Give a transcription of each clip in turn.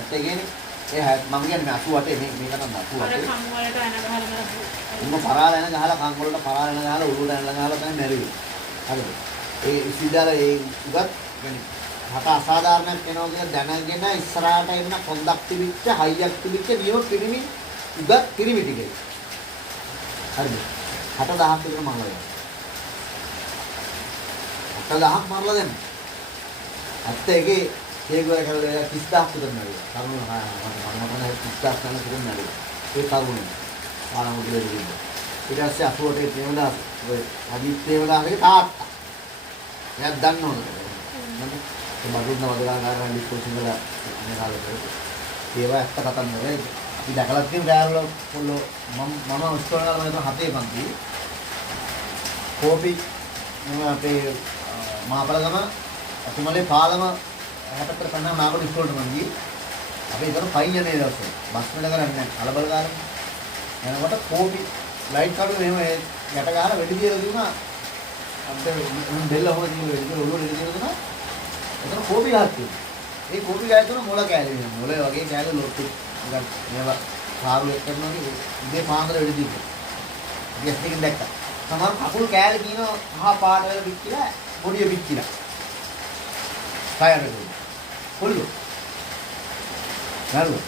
ඇත්ත ඒ කියන්නේ ඒ මම කියන්නේ 88 මේක තමයි 88. අර කම් වලට එන ගහලා උඹ පරාල එන ගහලා කන් වලට පරාල එන ගහලා උරුවට එන ගහලා තමයි මැරුවේ. හරිද? ඒ විශ්වවිද්‍යාල ඒ උගත් يعني හත අසාධාරණයක් වෙනවා කියන දැනගෙන ඉස්සරහට එන්න කොන්දක් තිබිච්ච හයියක් තිබිච්ච නියම පිරිමි උගත් පිරිමි ටිකයි. හරිද? 6000ක් විතර මරලා දැම්මා. 6000ක් මරලා දැම්මා. ඇත්ත ඒකේ ඒගොල්ලෝ කරලා 30000ක් විතර මැරුවා. කරුණ මම 30000ක් ගන්න විතර මැරුවා. ඒ කරුණ ආරම්භ දෙවිද. ඊට පස්සේ 88 තේමදාස ඔය අජිත් තේමදාසගේ තාත්තා. එයාත් දන්නවද? නේද? ඒ බඩුන්න වදගාන ලිප්පෝ සිංහල මේකාලේ ඒවා ඇත්ත කතන්දරේ අපි දැකලා තියෙන රෑවල පොල්ලෝ මම ඉස්කෝලේ ගාලා මම හතේ පන්ති කෝපි අපේ මහපලගම අතුමලේ පාලම 60කට පන්න නාගොඩ ඉස්කෝලේට මම ගියේ අපි ඒතර පයින් යන්නේ දවසේ බස් වල කරන්නේ නැහැ කලබල ගාලා යනකොට කෝපි ලයිට් කඩු මෙහෙම යට ගහලා වෙඩි දියලා දුන්නා අපිට දෙල්ල හොම දින වෙඩි දියලා ඔළුවට දෙල්ල දුන්නා එතන කෝපි ගහක් තියෙනවා ඒ කෝපි ගහ තුන මොළ කෑලි වෙනවා මොළ වගේ කෑලි ලොට්ටු නිකන් මේවා කාරු එක් කරනවා වගේ ඉතින් පාන්දර වෙඩි දියලා ඉතින් එකකින් දැක්කා සමහර කකුල් කෑලි කියනවා මහා පාට වල පිච්චිලා පොඩිය පිච්චිලා කයරේ පොළු නරු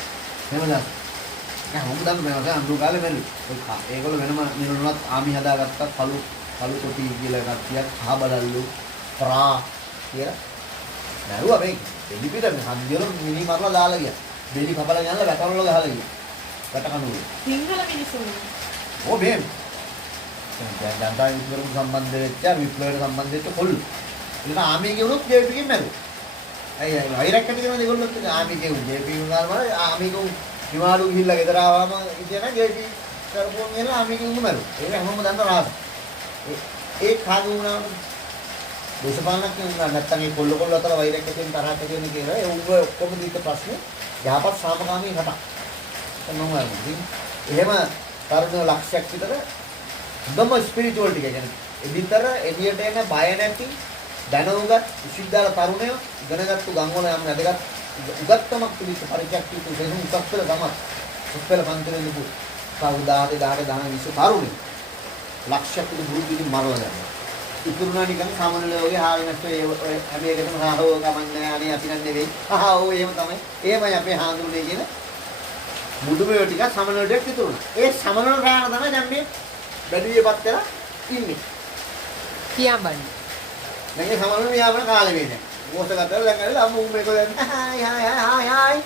එහෙමද නෑ හොම් දන්න මේවා අඳු කාලේ මෙල්ලු ඒගොල්ලෝ වෙනම නිරුණුවත් ආමි හදාගත්තා කළු කොටි කියලා එකක් තියක් කහ බලල්ලු ප්‍රා කියලා නරුවා මේ දෙලි පිටම හන්දියල මිනි මරලා දාලා ගියා දෙලි කපලා යනලා වැටවල ගහලා ගියා වැට කනුවල සිංහල මිනිස්සු ඕ බේම් දැන් දැන් විතරම සම්බන්ධ වෙච්ච විප්ලවයට සම්බන්ධ වෙච්ච කොල්ල ඉතින් ආමිගේ වුණොත් ජේපීගෙන් මැරුවා අය වෛරයක් ඇති කරන දෙගොල්ලොත් ආමිගේ ජේපී උනාම ආමිගේ නිවාඩු ගිහිල්ලා ගෙදර ආවම ඉතින් ජේපී කරපුවම කියලා ආමිගේ උමරු ඒක හැමෝම දන්න රාස ඒ කාගේ වුණාම දේශපාලනක් නෙවෙයි නැත්තම් ඒ කොල්ල අතර වෛරයක් ඇති වෙන තරහක් ඇති වෙන කියලා ඒ උඹ ඔක්කොම දීත ප්‍රශ්නේ යහපත් සාමකාමී රටක් මොනවා වගේ එහෙම තරුණ ලක්ෂයක් විතර හොඳම ස්පිරිචුවල් ටික කියන්නේ එදිතර එළියට එන බය නැති දැනුගත් විශ්වවිද්‍යාල තරුණයෝ ඉගෙනගත්තු ගම්වල යම් නැදගත් උගත්කමක් පිළිච්ච පරිචයක් පිටු දෙනු උත්පල ගම උත්පල පන්තිරේ ලිපු කවුදාට 10 20 තරුණයෝ ලක්ෂයක් විතර බුරු පිටින් මරලා දැම්මා ඉතුරුනා නිකන් සාමාන්‍ය ලෝකේ හාවිනස්ස ඒ හැම එකටම හාහෝ ගමන්නේ අනේ අපි නම් නෙවෙයි ආහෝ එහෙම තමයි එහෙමයි අපේ හාඳුනේ කියන මුදුමේ ටික සමනලට ඉතුරුනා ඒ සමනල රාණ තමයි දැන් මේ බැදුවේපත් වෙලා ඉන්නේ කියම්බන්නේ දැන් ඒ සමනල මියාවන කාලේ වෙන්නේ ඕසගතර දැන් ඇවිල්ලා අම්මු මේක දැන් හායි හායි හායි හායි